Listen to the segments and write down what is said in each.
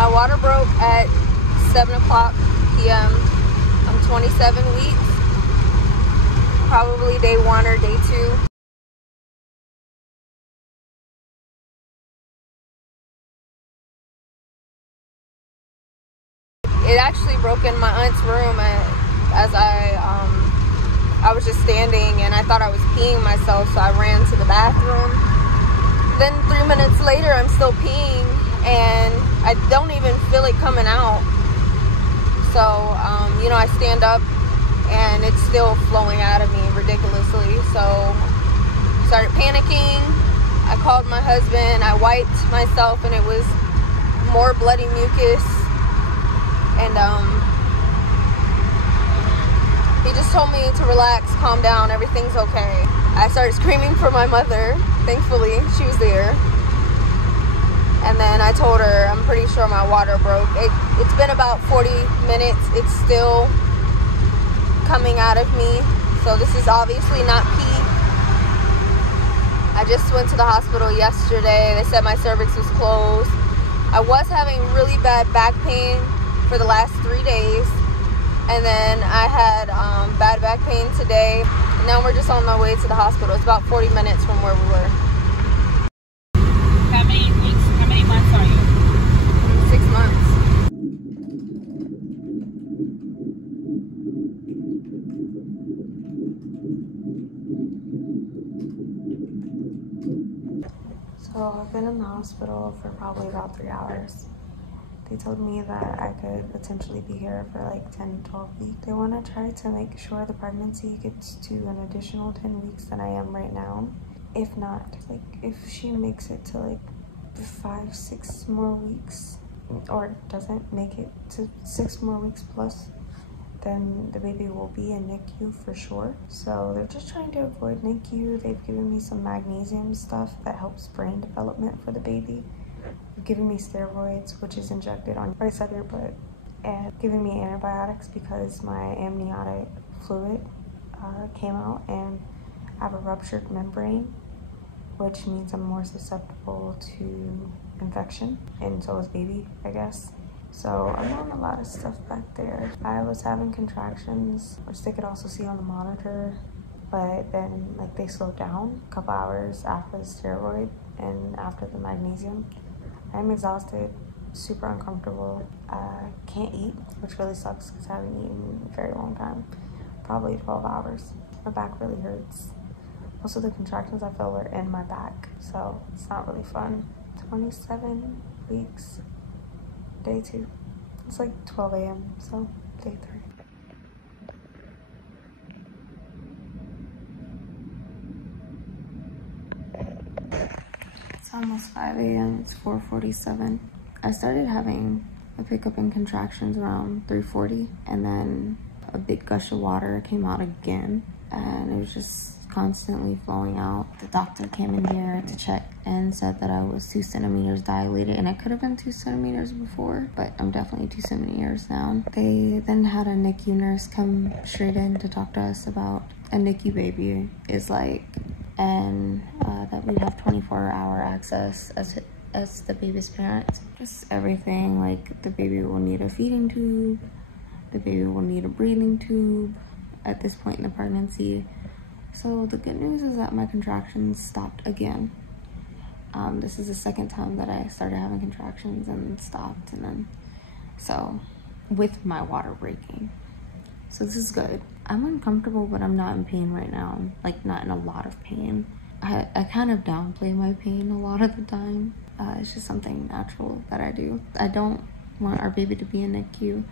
My water broke at 7 o'clock p.m. I'm 27 weeks, probably day 1 or day 2. It actually broke in my aunt's room as I was just standing, and I thought I was peeing myself, so I ran to the bathroom. Then 3 minutes later, I'm still peeing, and I don't even feel it coming out. So, you know, I stand up, and it's still flowing out of me ridiculously. So, started panicking. I called my husband. I wiped myself, and it was more bloody mucus. And he just told me to relax, calm down, everything's okay. I started screaming for my mother. Thankfully, she was there. And then I told her I'm pretty sure my water broke. It's been about 40 minutes. It's still coming out of me. So this is obviously not pee. I just went to the hospital yesterday. They said my cervix was closed. I was having really bad back pain for the last 3 days, and then I had bad back pain today, and now we're just on our way to the hospital. It's about 40 minutes from where we were. How many weeks, how many months are you? 6 months. So I've been in the hospital for probably about 3 hours. They told me that I could potentially be here for like 10 to 12 weeks. They want to try to make sure the pregnancy gets to an additional 10 weeks than I am right now. If not, like if she makes it to like 5, 6 more weeks, or doesn't make it to 6 more weeks plus, then the baby will be in NICU for sure. So they're just trying to avoid NICU. They've given me some magnesium stuff that helps brain development for the baby. Giving me steroids, which is injected on right side of your butt, and giving me antibiotics because my amniotic fluid came out, and I have a ruptured membrane, which means I'm more susceptible to infection, and so is baby, I guess. So I'm on a lot of stuff back there. I was having contractions, which they could also see on the monitor, but then like they slowed down a couple hours after the steroid and after the magnesium. I'm exhausted, super uncomfortable, can't eat, which really sucks because I haven't eaten in a very long time, probably 12 hours. My back really hurts. Most of the contractions I feel are in my back, so it's not really fun. 27 weeks, day 2. It's like 12 a.m., so day 3. It's almost 5 a.m. It's 4:47. I started having a pickup in contractions around 3:40, and then a big gush of water came out again, and it was just constantly flowing out. The doctor came in here to check and said that I was 2 centimeters dilated, and it could have been 2 centimeters before, but I'm definitely 2 centimeters now. They then had a NICU nurse come straight in to talk to us about a NICU baby is like, and that we have 24-hour access as the baby's parents. Just everything, like the baby will need a feeding tube, the baby will need a breathing tube at this point in the pregnancy. So the good news is that my contractions stopped again. This is the second time that I started having contractions and stopped, and then so with my water breaking. So this is good. I'm uncomfortable, but I'm not in pain right now. Like not in a lot of pain. I kind of downplay my pain a lot of the time. It's just something natural that I do. I don't want our baby to be in NICU.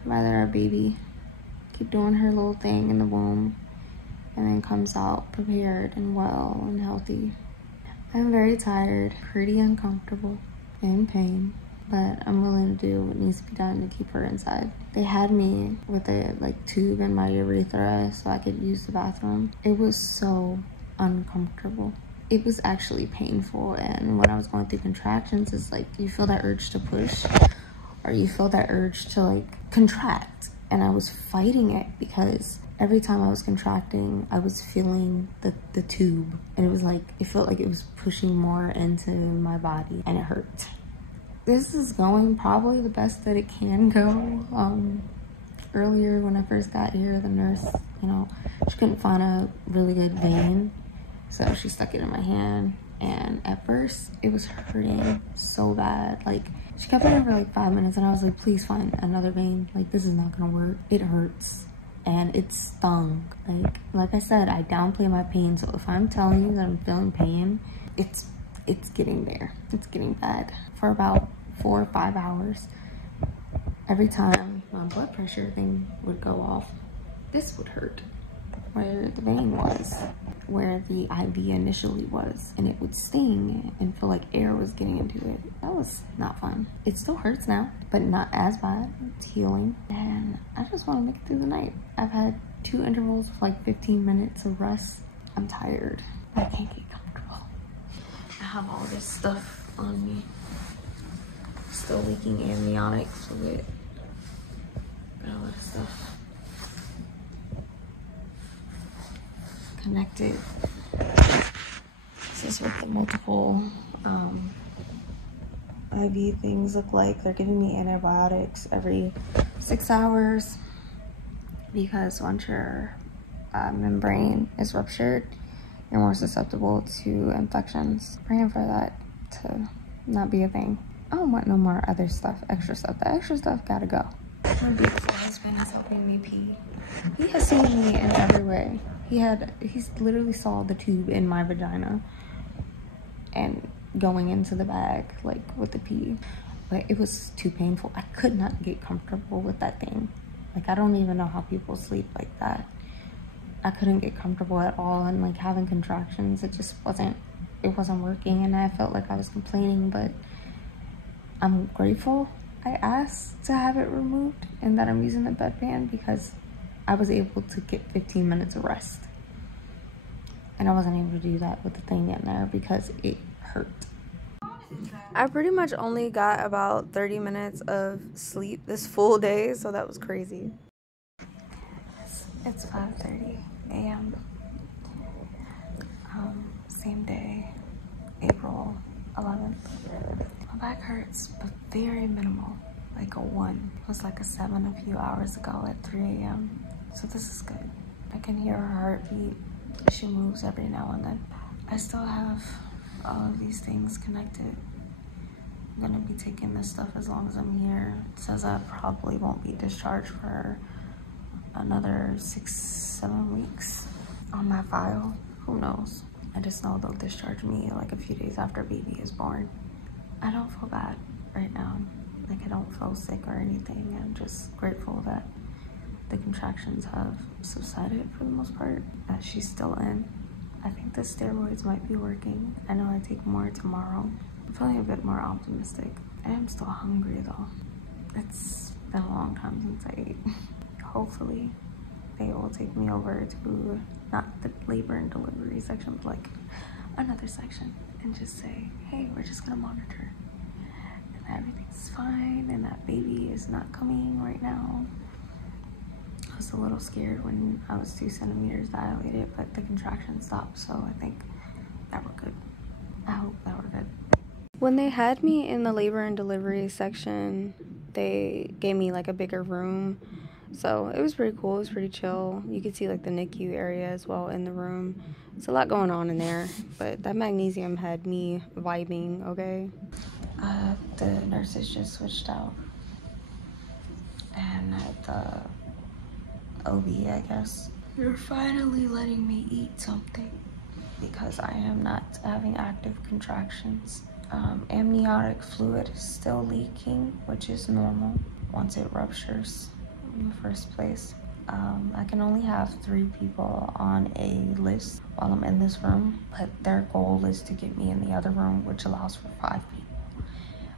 I'd rather our baby keep doing her little thing in the womb and then comes out prepared and well and healthy. I'm very tired, pretty uncomfortable, in pain, but I'm willing to do what needs to be done to keep her inside. They had me with a tube in my urethra so I could use the bathroom. It was so uncomfortable. It was actually painful, and when I was going through contractions, it's like you feel that urge to push, or you feel that urge to contract, and I was fighting it because every time I was contracting, I was feeling the tube, and it was like, it felt like it was pushing more into my body, and it hurt. This is going probably the best that it can go. Earlier when I first got here, the nurse, you know, she couldn't find a really good vein, so she stuck it in my hand, and at first it was hurting so bad. Like, she kept it in for like 5 minutes, and I was like, please find another vein, like this is not gonna work. It hurts and it stung. Like I said, I downplay my pain, so if I'm telling you that I'm feeling pain, it's getting there. It's getting bad. For about 4 or 5 hours, every time my blood pressure thing would go off, this would hurt where the vein was, where the IV initially was, and it would sting and feel like air was getting into it. That was not fun. It still hurts now, but not as bad. It's healing, and I just want to make it through the night. I've had 2 intervals of like 15 minutes of rest. I'm tired. I can't get comfortable. I have all this stuff on me. Still leaking amniotic fluid. Got a lot of stuff connected. This is what the multiple IV things look like. They're giving me antibiotics every 6 hours because once your membrane is ruptured, you're more susceptible to infections. Praying for that to not be a thing. I don't want no more other stuff, extra stuff. The extra stuff gotta go. My beautiful husband is helping me pee. He has seen me in every way. He's literally saw the tube in my vagina and going into the bag, like with the pee. But it was too painful. I could not get comfortable with that thing. Like, I don't even know how people sleep like that. I couldn't get comfortable at all, and like having contractions, it wasn't working, and I felt like I was complaining, but I'm grateful I asked to have it removed and that I'm using the bedpan because I was able to get 15 minutes of rest. And I wasn't able to do that with the thing in there because it hurt. I pretty much only got about 30 minutes of sleep this full day, so that was crazy. It's 5:30 a.m. Same day, April 11th. My back hurts, but very minimal, like a 1. It was like a 7 a few hours ago at 3 a.m. So this is good. I can hear her heartbeat. She moves every now and then. I still have all of these things connected. I'm gonna be taking this stuff as long as I'm here. It says I probably won't be discharged for another 6-7 weeks on my file. Who knows? I just know they'll discharge me like a few days after baby is born. I don't feel bad right now. Like, I don't feel sick or anything. I'm just grateful that the contractions have subsided for the most part, that she's still in. I think the steroids might be working. I know I take more tomorrow. I'm feeling a bit more optimistic. I am still hungry though. It's been a long time since I ate. Hopefully they will take me over to not the labor and delivery section, but like another section, and just say, hey, we're just gonna monitor and everything's fine and that baby is not coming right now. I was a little scared when I was 2 centimeters dilated, but the contraction stopped, so I think that we're good. I hope that we're good. When they had me in the labor and delivery section, they gave me like a bigger room, so it was pretty cool. It was pretty chill. You could see like the NICU area as well in the room. It's a lot going on in there, but that magnesium had me vibing, okay? The nurses just switched out, and the OB, I guess, they're finally letting me eat something because I am not having active contractions. Amniotic fluid is still leaking, which is normal once it ruptures in the first place. I can only have 3 people on a list while I'm in this room, but their goal is to get me in the other room, which allows for 5 people,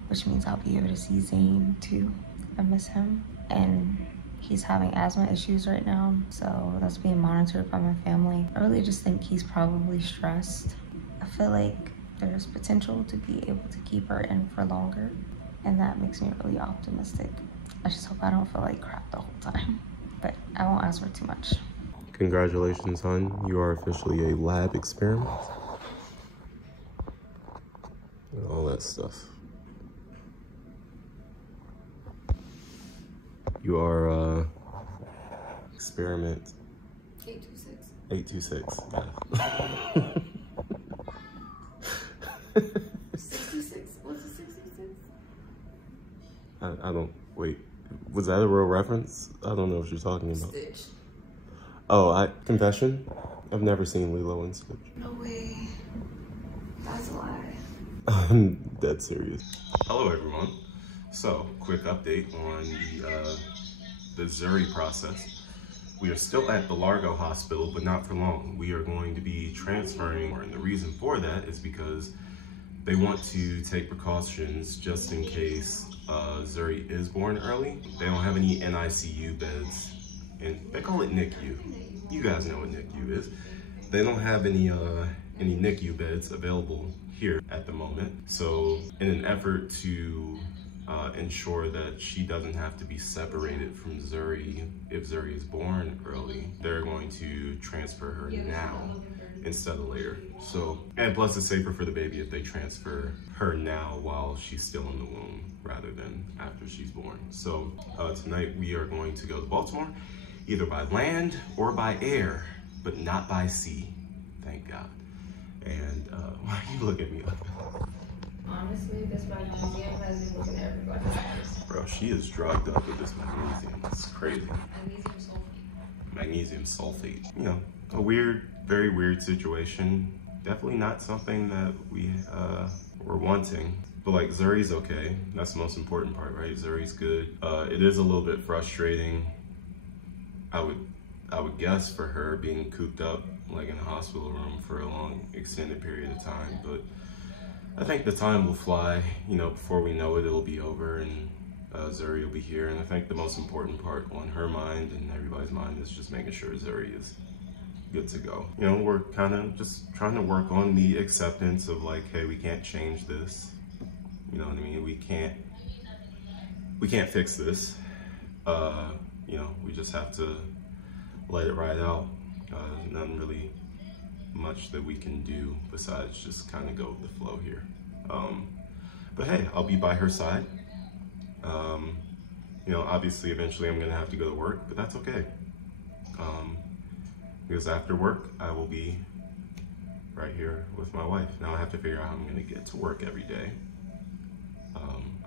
which means I'll be able to see Zane too. I miss him, and he's having asthma issues right now, so that's being monitored by my family. I really just think he's probably stressed. I feel like there's potential to be able to keep her in for longer, and that makes me really optimistic. I just hope I don't feel like crap the whole time, but I won't ask for too much. Congratulations, hon. You are officially a lab experiment. And all that stuff. You are experiment 826. 826. 66? What's a 66? I don't, wait, was that a real reference? I don't know what you're talking about. Stitch. Oh, confession? I've never seen Lilo and Stitch. No way. That's a lie. I'm dead serious. Hello everyone. So, quick update on the Zuri process. We are still at the Largo Hospital, but not for long. We are going to be transferring, and the reason for that is because they want to take precautions just in case Zuri is born early. They don't have any NICU beds, and they call it NICU. You guys know what NICU is. They don't have any NICU beds available here at the moment. So in an effort to ensure that she doesn't have to be separated from Zuri if Zuri is born early, they're going to transfer her now instead of later. So, and plus it's safer for the baby if they transfer her now while she's still in the womb rather than after she's born. So tonight we are going to go to Baltimore, either by land or by air, but not by sea, thank God. And why you look at me like that? Honestly, this magnesium has been looking at everybody's eyes. Bro, she is drugged up with this magnesium. It's crazy. Magnesium sulfate. Magnesium sulfate. You know, a weird, very weird situation. Definitely not something that we were wanting. But like Zuri's okay. That's the most important part, right? Zuri's good. It is a little bit frustrating. I would guess for her being cooped up like in a hospital room for a long extended period of time, but I think the time will fly. You know, before we know it, it'll be over and Zuri will be here. And I think the most important part on her mind and everybody's mind is just making sure Zuri is good to go. You know, we're kind of just trying to work on the acceptance of like, hey, we can't change this. You know what I mean? We can't fix this. You know, we just have to let it ride out. Nothing really much that we can do besides just kind of go with the flow here. But hey, I'll be by her side. You know, obviously eventually I'm gonna have to go to work, but that's okay. Because after work, I will be right here with my wife. Now I have to figure out how I'm gonna get to work every day.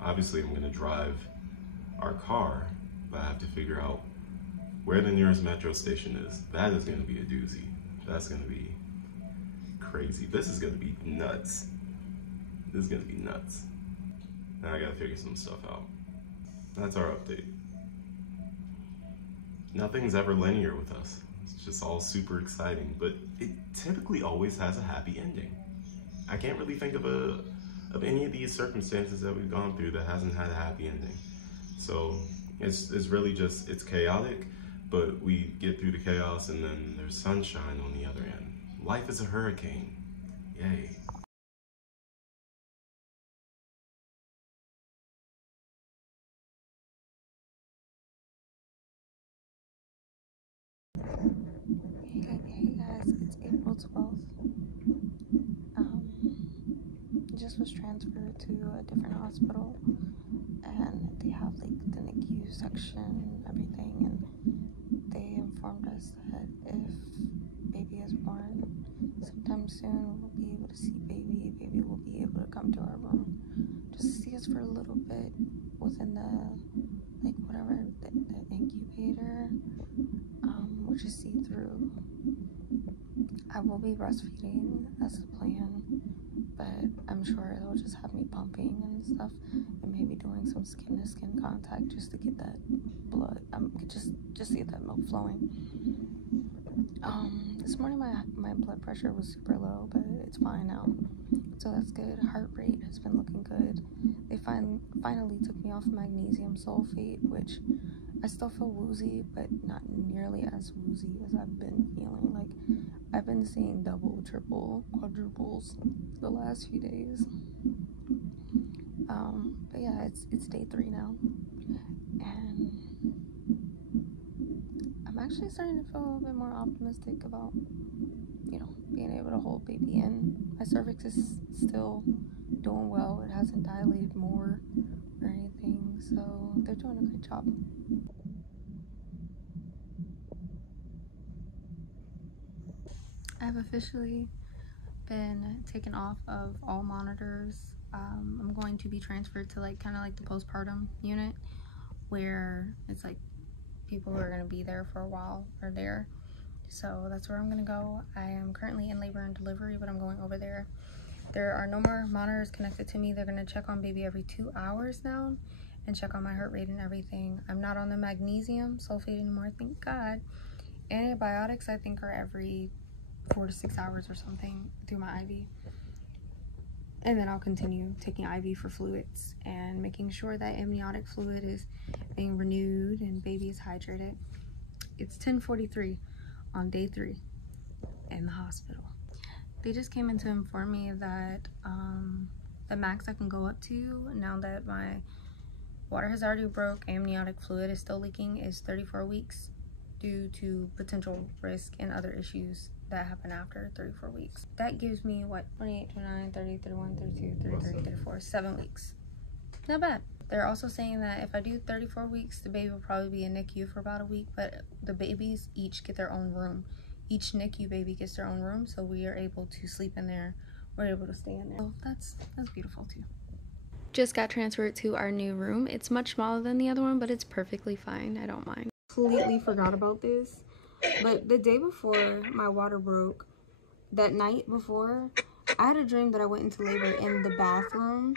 Obviously I'm gonna drive our car, but I have to figure out where the nearest metro station is. That is gonna be a doozy. That's gonna be crazy. This is gonna be nuts. This is gonna be nuts. Now I gotta figure some stuff out. That's our update. Nothing's ever linear with us. It's just all super exciting, but it typically always has a happy ending. I can't really think of any of these circumstances that we've gone through that hasn't had a happy ending. So it's really just, it's chaotic, but we get through the chaos and then there's sunshine on the other end. Life is a hurricane. Yay. Hey guys, it's April 12th. Just was transferred to a different hospital and they have like the NICU section, everything, and they informed us that if baby is born sometime soon, we'll be able to see baby. Baby will be able to come to our room just see us for a little bit within the, like, whatever, the incubator, which is see-through. I will be breastfeeding, that's the plan, but I'm sure they'll just have me pumping and stuff, and maybe doing some skin-to-skin contact just to get that blood, just to get that milk flowing. This morning my blood pressure was super low, but it's fine now, so that's good. Heart rate has been looking good. They finally took me off magnesium sulfate, which I still feel woozy, but not nearly as woozy as I've been feeling. Like, I've been seeing double, triple, quadruples the last few days. But yeah, it's day 3 now, and I'm actually starting to feel a little bit more optimistic about, you know, being able to hold baby in. My cervix is still doing well. It hasn't dilated more or anything, so they're doing a good job. I've officially been taken off of all monitors. I'm going to be transferred to like kind of like the postpartum unit, where it's like people who are going to be there for a while are there. So that's where I'm going to go. I am currently in labor and delivery, but I'm going over there. There are no more monitors connected to me. They're going to check on baby every 2 hours now and check on my heart rate and everything. I'm not on the magnesium sulfate anymore, thank God. Antibiotics I think are every 4 to 6 hours or something through my IV. And then I'll continue taking IV for fluids and making sure that amniotic fluid is being renewed and baby is hydrated. It's 10:43 on day 3 in the hospital. They just came in to inform me that the max I can go up to now that my water has already broke, amniotic fluid is still leaking, is 34 weeks due to potential risk and other issues that happen after 34 weeks. That gives me what, 28, 29, 30, 31, 32, 33, 34, 7 weeks. Not bad. They're also saying that if I do 34 weeks, the baby will probably be in NICU for about a week, but the babies each get their own room. Each NICU baby gets their own room, so we are able to sleep in there. We're able to stay in there. So that's beautiful too. Just got transferred to our new room. It's much smaller than the other one, but it's perfectly fine. I don't mind. Completely forgot about this, but the day before my water broke, that night before, I had a dream that I went into labor in the bathroom,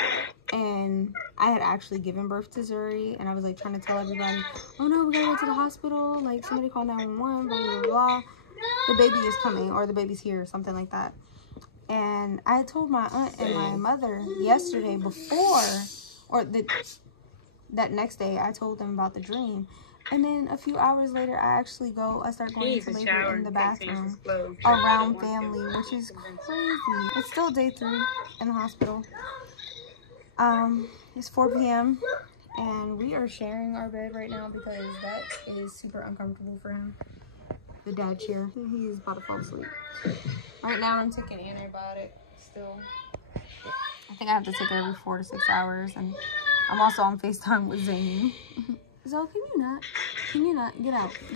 and I had actually given birth to Zuri, and I was like trying to tell everybody, oh no, we gotta go to the hospital, like somebody call 911, blah blah blah, the baby is coming, or the baby's here, or something like that. And I had told my aunt and my mother yesterday before, or that next day, I told them about the dream. And then a few hours later, I start going into labor in the bathroom around family, which is crazy. It's still day 3 in the hospital. It's 4 p.m. and we are sharing our bed right now because that is super uncomfortable for him. The dad chair. He is about to fall asleep. Right now, I'm taking antibiotic still. I think I have to take it every 4 to 6 hours, and I'm also on FaceTime with Zane. So can you not get out? I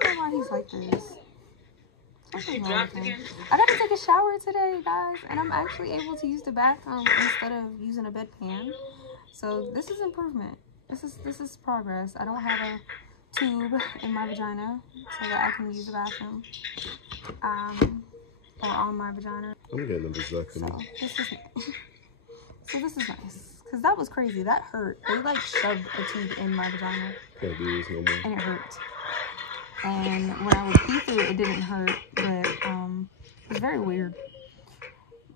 don't know why he's like this. I gotta take a shower today, guys, and I'm actually able to use the bathroom instead of using a bedpan. So this is improvement. This is progress. I don't have a tube in my vagina so that I can use the bathroom. Or on my vagina. I'm getting a vasectomy. So this is nice, because that was crazy. That hurt. They like shoved a tube in my vagina. Can't do this no more. And it hurt. And when I would pee through it, it didn't hurt, but it was very weird.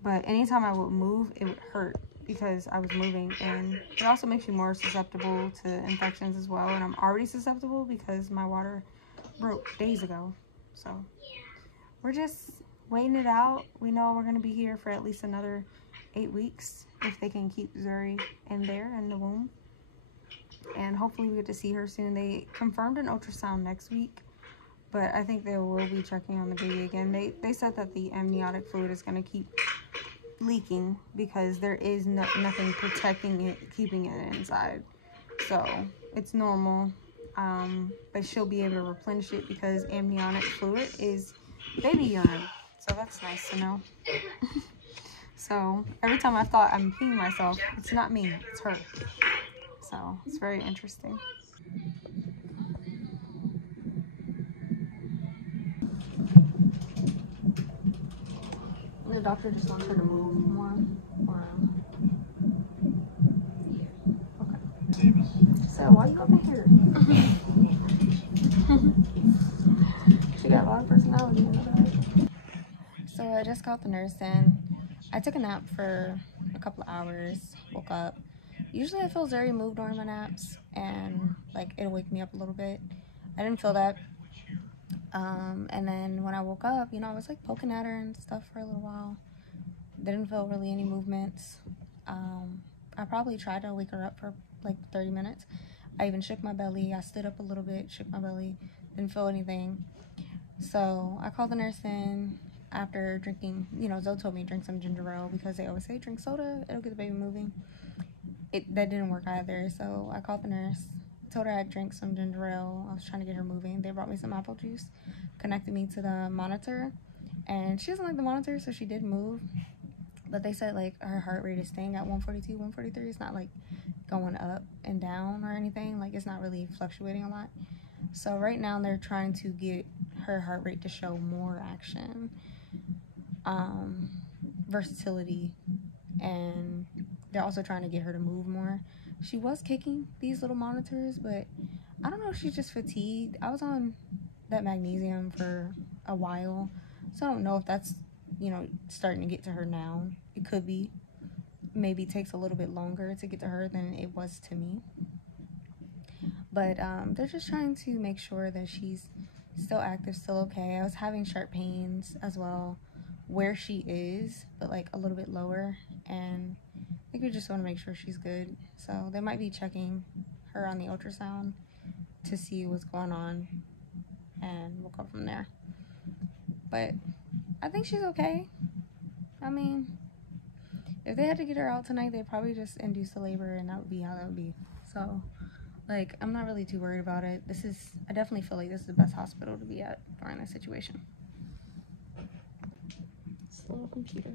But anytime I would move, it would hurt because I was moving, and it also makes you more susceptible to infections as well. And I'm already susceptible because my water broke days ago. So we're just waiting it out. We know we're going to be here for at least another 8 weeks if they can keep Zuri in there in the womb, and hopefully we get to see her soon. They confirmed an ultrasound next week, but I think they will be checking on the baby again. They said that the amniotic fluid is going to keep leaking because there is nothing protecting it, keeping it inside, so it's normal. But she'll be able to replenish it because amniotic fluid is baby urine, so that's nice to know. So every time I thought I'm peeing myself, it's not me, it's her. So it's very interesting. The doctor just wants her to move more. Okay. So why you over here? She got a lot of personality in her. So I just got the nurse in. I took a nap for a couple of hours, woke up. Usually I feel Zuri move during my naps, and like it'll wake me up a little bit. I didn't feel that. And then when I woke up, you know, I was like poking at her and stuff for a little while. Didn't feel really any movements. I probably tried to wake her up for like 30 minutes. I even shook my belly. I stood up a little bit, shook my belly, didn't feel anything. So I called the nurse in after drinking, you know, Zoe told me to drink some ginger ale because they always say drink soda, it'll get the baby moving. That didn't work either, so I called the nurse, told her I'd drink some ginger ale. I was trying to get her moving. They brought me some apple juice. connected me to the monitor, and she doesn't like the monitor, so she did move. But they said like her heart rate is staying at 142, 143. It's not like going up and down or anything. Like it's not really fluctuating a lot. So right now they're trying to get her heart rate to show more action, versatility, and they're also trying to get her to move more. She was kicking these little monitors, but I don't know if she's just fatigued. I was on that magnesium for a while, so I don't know if that's, you know, starting to get to her now. It could be. Maybe it takes a little bit longer to get to her than it was to me. But they're just trying to make sure that she's still active, still okay. I was having sharp pains as well where she is, but like a little bit lower, and I think we just want to make sure she's good. So they might be checking her on the ultrasound to see what's going on, and we'll go from there. But I think she's okay. I mean, if they had to get her out tonight, they'd probably just induce the labor, and that would be how that would be. So like, I'm not really too worried about it. I definitely feel like this is the best hospital to be at during this situation. It's a little computer.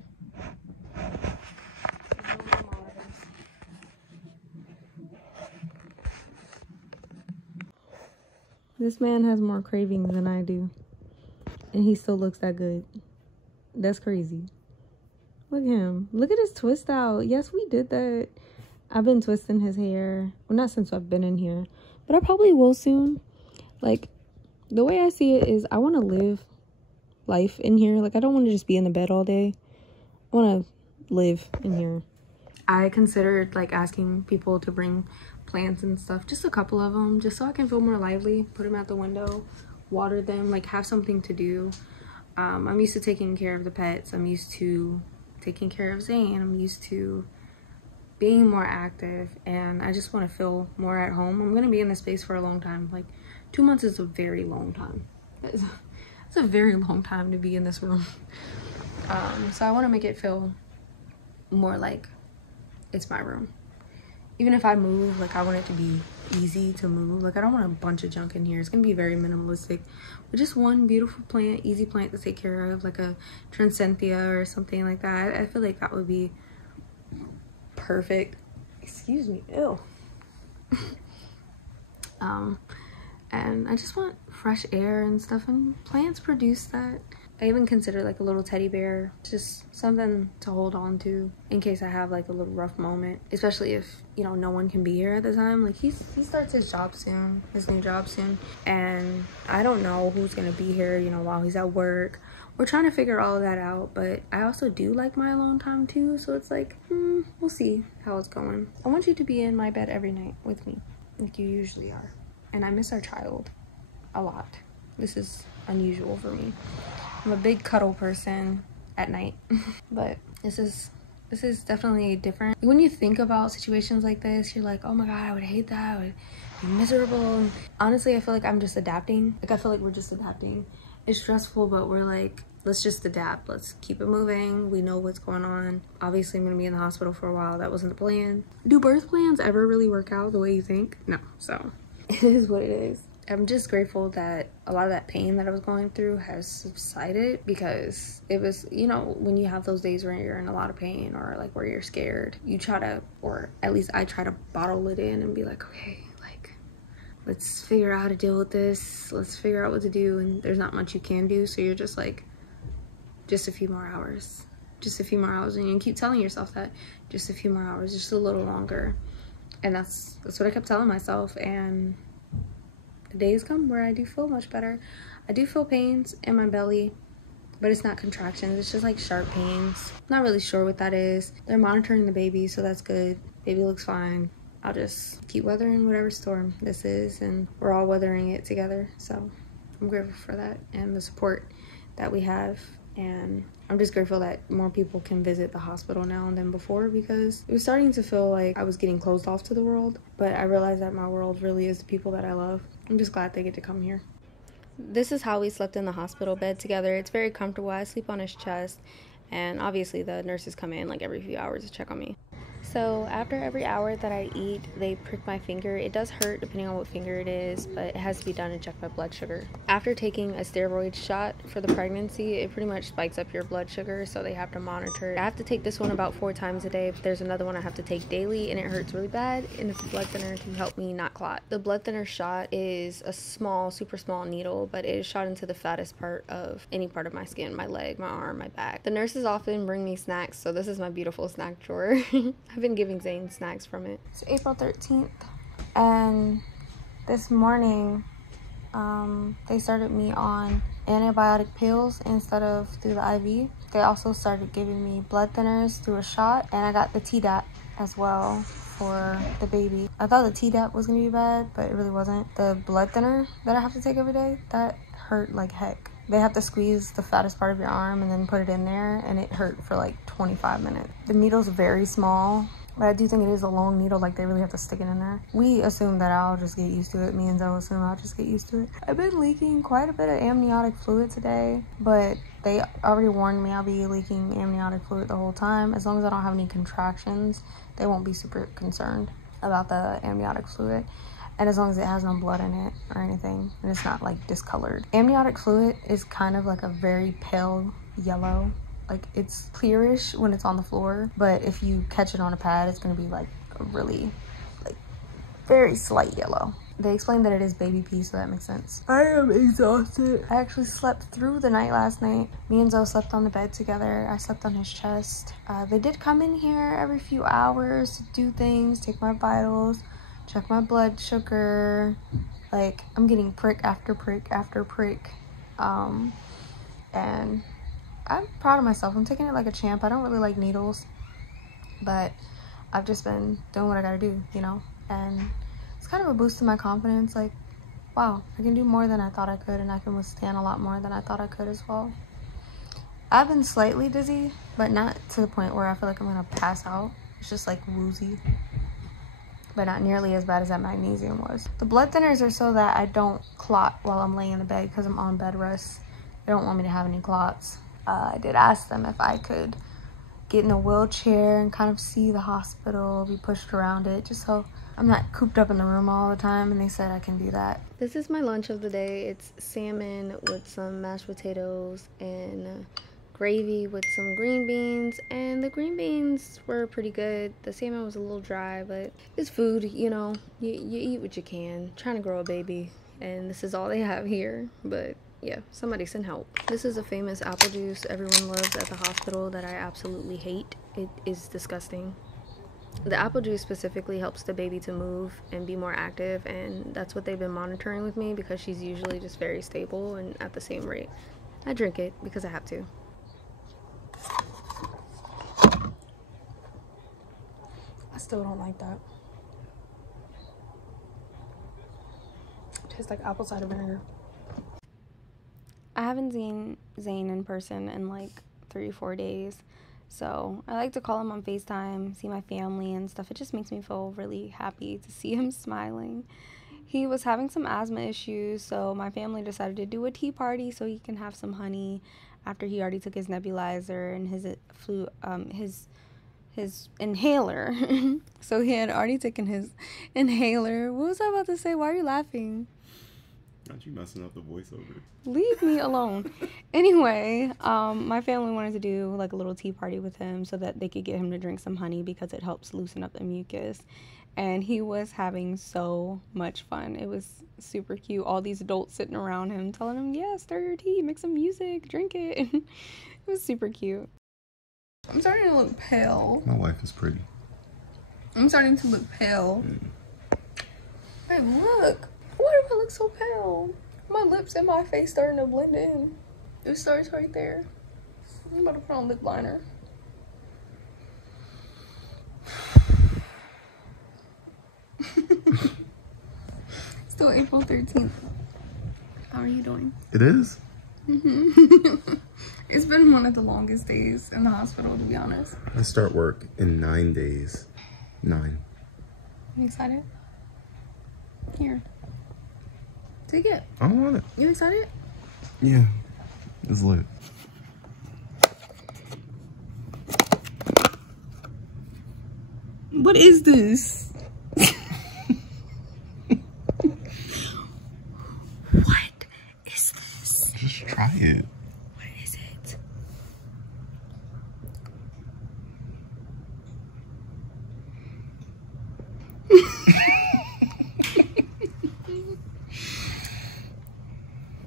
This man has more cravings than I do, and he still looks that good. That's crazy. Look at him. Look at his twist out. Yes, we did that. I've been twisting his hair. Well, not since I've been in here, but I probably will soon. Like, the way I see it is I want to live life in here. Like, I don't want to just be in the bed all day. I want to live in here. I considered, like, asking people to bring plants and stuff. Just a couple of them, just so I can feel more lively. Put them out the window, water them, like, have something to do. I'm used to taking care of the pets. I'm used to taking care of Zane. I'm used to being more active, and I just want to feel more at home. I'm going to be in this space for a long time. Like, 2 months is a very long time. It's a very long time to be in this room. So I want to make it feel more like it's my room. Even if I move, like, I want it to be easy to move. Like, I don't want a bunch of junk in here. It's going to be very minimalistic. But just one beautiful plant, easy plant to take care of, like a Transcentia or something like that. I feel like that would be perfect. Excuse me. Ew. And I just want fresh air and stuff, and plants produce that. I even consider like a little teddy bear, just something to hold on to in case I have like a little rough moment, especially if, you know, no one can be here at the time. Like, he starts his job soon, his new job soon, and I don't know who's gonna be here, you know, while he's at work. We're trying to figure all of that out, but I also do like my alone time too, so it's like, we'll see how it's going. I want you to be in my bed every night with me, like you usually are. And I miss our child a lot. This is unusual for me. I'm a big cuddle person at night, but this is definitely different. When you think about situations like this, you're like, oh my God, I would hate that. I would be miserable. And honestly, I feel like I'm just adapting. Like, I feel like we're just adapting. It's stressful, but we're like, let's just adapt. Let's keep it moving. We know what's going on. Obviously, I'm gonna be in the hospital for a while. That wasn't the plan. Do birth plans ever really work out the way you think? No, so it is what it is. I'm just grateful that a lot of that pain that I was going through has subsided, because it was, you know, when you have those days where you're in a lot of pain or like where you're scared, you try to, or at least I try to bottle it in and be like, okay, like, let's figure out how to deal with this. Let's figure out what to do. And there's not much you can do. So you're just like, just a few more hours, just a few more hours. And you keep telling yourself that, just a few more hours, just a little longer. And that's what I kept telling myself. And the days come where I do feel much better. I do feel pains in my belly, but it's not contractions. It's just like sharp pains. Not really sure what that is. They're monitoring the baby, so that's good. Baby looks fine. I'll just keep weathering whatever storm this is, and we're all weathering it together. So I'm grateful for that and the support that we have. And I'm just grateful that more people can visit the hospital now than before, because it was starting to feel like I was getting closed off to the world. But I realized that my world really is the people that I love. I'm just glad they get to come here. This is how we slept in the hospital bed together. It's very comfortable. I sleep on his chest, and obviously the nurses come in like every few hours to check on me. So after every hour that I eat, they prick my finger. It does hurt depending on what finger it is, but it has to be done to check my blood sugar. After taking a steroid shot for the pregnancy, it pretty much spikes up your blood sugar, so they have to monitor. I have to take this one about 4 times a day. But there's another one I have to take daily, and it hurts really bad, and it's a blood thinner to help me not clot. The blood thinner shot is a small, super small needle, but it is shot into the fattest part of any part of my skin, my leg, my arm, my back. The nurses often bring me snacks, so this is my beautiful snack drawer. I've been giving Zane snacks from it. It's April 13th, and this morning they started me on antibiotic pills instead of through the IV. They also started giving me blood thinners through a shot, and I got the Tdap as well for the baby. I thought the Tdap was gonna be bad, but it really wasn't. The blood thinner that I have to take every day, that hurt like heck. They have to squeeze the fattest part of your arm and then put it in there, and it hurt for like 25 minutes. The needle's very small, but I do think it is a long needle, like they really have to stick it in there. We assume that I'll just get used to it. Me and Zoe assume I'll just get used to it. I've been leaking quite a bit of amniotic fluid today, but they already warned me I'll be leaking amniotic fluid the whole time. As long as I don't have any contractions, they won't be super concerned about the amniotic fluid. And as long as it has no blood in it or anything, and it's not like discolored. Amniotic fluid is kind of like a very pale yellow. Like it's clearish when it's on the floor, but if you catch it on a pad, it's gonna be like a really, like very slight yellow. They explained that it is baby pee, so that makes sense. I am exhausted. I actually slept through the night last night. Me and Zoe slept on the bed together. I slept on his chest. They did come in here every few hours to do things, take my vitals, check my blood sugar. Like, I'm getting prick after prick after prick. And I'm proud of myself. I'm taking it like a champ. I don't really like needles, but I've just been doing what I gotta do, you know? And it's kind of a boost to my confidence. Like, wow, I can do more than I thought I could, and I can withstand a lot more than I thought I could as well. I've been slightly dizzy, but not to the point where I feel like I'm gonna pass out. It's just like woozy, but not nearly as bad as that magnesium was. The blood thinners are so that I don't clot while I'm laying in the bed because I'm on bed rest. They don't want me to have any clots. I did ask them if I could get in a wheelchair and kind of see the hospital, be pushed around it, just so I'm not cooped up in the room all the time, and they said I can do that. This is my lunch of the day. It's salmon with some mashed potatoes and gravy with some green beans, and the green beans were pretty good. The salmon was a little dry, but it's food, you know. You eat what you can. I'm trying to grow a baby, and this is all they have here, but yeah, somebody send help. This is a famous apple juice everyone loves at the hospital that I absolutely hate. It is disgusting. The apple juice specifically helps the baby to move and be more active, and that's what they've been monitoring with me because she's usually just very stable and at the same rate. I drink it because I have to. I still don't like that. It tastes like apple cider vinegar. I haven't seen Zane in person in like 3 or 4 days, so I like to call him on FaceTime, see my family and stuff. It just makes me feel really happy to see him smiling. He was having some asthma issues, so my family decided to do a tea party so he can have some honey after he already took his nebulizer and his inhaler. So he had already taken his inhaler. What was I about to say? Why are you laughing? Aren't you messing up the voiceover? Leave me alone. Anyway, my family wanted to do like a little tea party with him so that they could get him to drink some honey because it helps loosen up the mucus. And he was having so much fun. It was super cute. All these adults sitting around him telling him, yeah, stir your tea, make some music, drink it. It was super cute. I'm starting to look pale. My wife is pretty. I'm starting to look pale. Hey, look. Why do I look so pale? My lips and my face starting to blend in. It starts right there. I'm about to put on lip liner. Still April 13th. How are you doing? It is? It's been one of the longest days in the hospital, to be honest. I start work in 9 days. 9. You excited? Here. Take it. I don't want it. You excited? Yeah. It's lit. What is this? What is this? You should try it. What is it?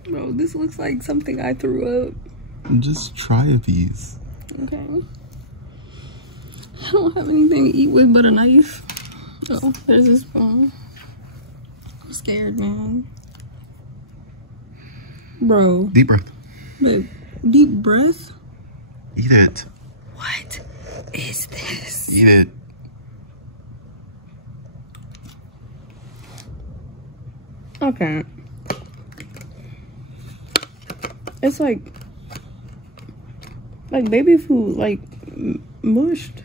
Bro, this looks like something I threw up. Just try a piece. Okay. I don't have anything to eat with but a knife. Oh, there's a spoon. I'm scared, man. Bro. Deep breath. Babe, deep breath? Eat it. What is this? Eat it. I can't. It's like baby food, like mushed.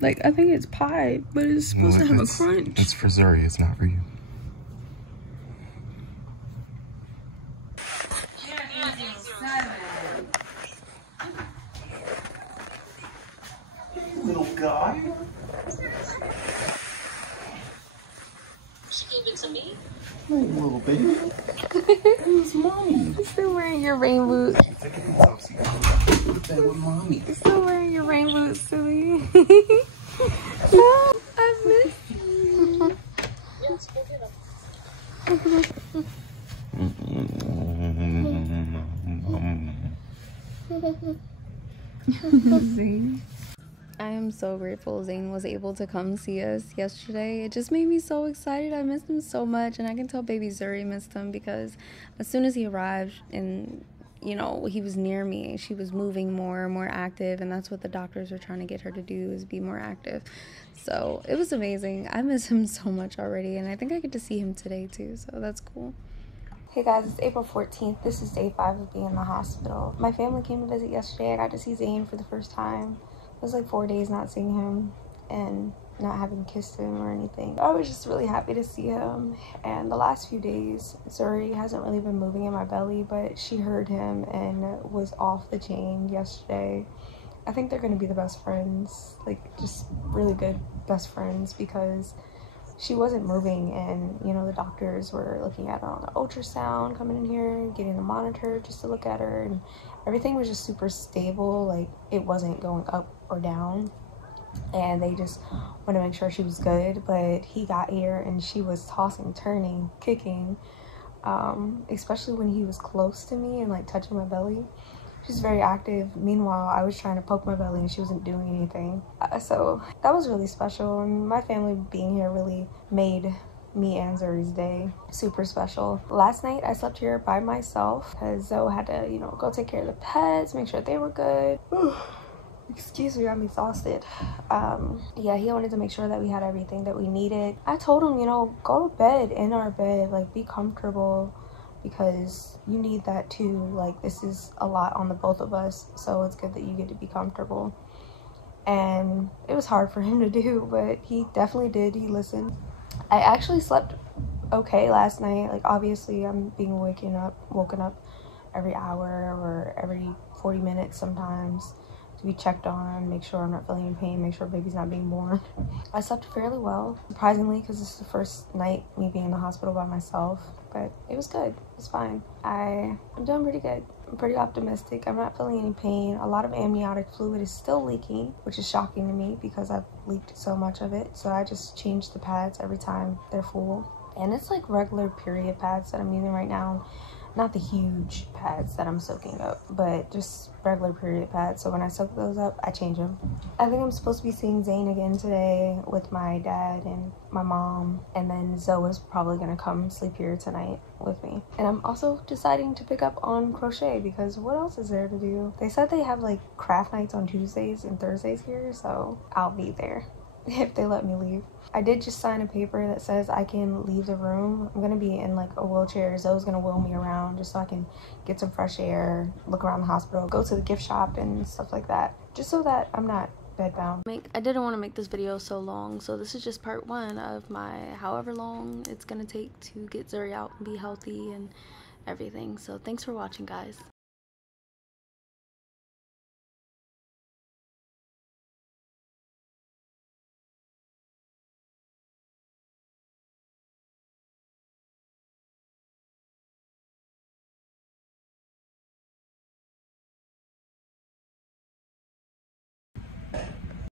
Like, I think it's pie, but it's supposed to have a crunch. It's for Zuri, it's not for you. Little guy. She gave it to me. Oh, little baby. Where's mommy? You're still wearing your rain boots. With mommy. You're still wearing your rain boots, silly. Oh, I miss you. Yes, go get them. I am so grateful Zane was able to come see us yesterday. It just made me so excited. I missed him so much, and I can tell baby Zuri missed him because as soon as he arrived and, you know, he was near me, she was moving more and more active, and that's what the doctors were trying to get her to do, is be more active. So it was amazing. I miss him so much already, and I think I get to see him today too, so that's cool. Hey guys, it's April 14th. This is day 5 of being in the hospital. My family came to visit yesterday. I got to see Zane for the first time. It was like 4 days not seeing him and not having kissed him or anything. I was just really happy to see him. And the last few days, Zuri hasn't really been moving in my belly, but she heard him and was off the chain yesterday. I think they're going to be the best friends, like just really good best friends, because she wasn't moving, and you know, the doctors were looking at her on the ultrasound, coming in here, getting the monitor just to look at her, and everything was just super stable. Like, it wasn't going up or down, and they just wanted to make sure she was good. But he got here and she was tossing, turning, kicking, especially when he was close to me and like touching my belly. She's very active. Meanwhile, I was trying to poke my belly and she wasn't doing anything. So that was really special. And my family being here really made me and Zuri's day super special. Last night, I slept here by myself because Zoe had to, you know, go take care of the pets, make sure they were good. Excuse me, I'm exhausted. Yeah, he wanted to make sure that we had everything that we needed. I told him, you know, go to bed in our bed, like be comfortable, because you need that too. Like, this is a lot on the both of us, so it's good that you get to be comfortable. And it was hard for him to do, but he definitely did. He listened. I actually slept okay last night. Like, obviously I'm being woken up every hour or every 40 minutes sometimes to be checked on, make sure I'm not feeling any pain, make sure baby's not being born. I slept fairly well, surprisingly, because this is the first night me being in the hospital by myself, but it was good. It's fine. I'm doing pretty good. I'm pretty optimistic. I'm not feeling any pain. A lot of amniotic fluid is still leaking, which is shocking to me because I've leaked so much of it. So I just change the pads every time they're full. And it's like regular period pads that I'm using right now. Not the huge pads that I'm soaking up, but just regular period pads. So when I soak those up, I change them. I think I'm supposed to be seeing Zane again today with my dad and my mom. And then Zoe's probably gonna come sleep here tonight with me. And I'm also deciding to pick up on crochet because what else is there to do? They said they have like craft nights on Tuesdays and Thursdays here, so I'll be there if they let me leave. I did just sign a paper that says I can leave the room. I'm gonna be in like a wheelchair. Zoe's gonna wheel me around just so I can get some fresh air, look around the hospital, go to the gift shop and stuff like that, just so that I'm not bedbound. I didn't want to make this video so long, so this is just part 1 of my however long it's gonna take to get Zuri out and be healthy and everything. So thanks for watching, guys.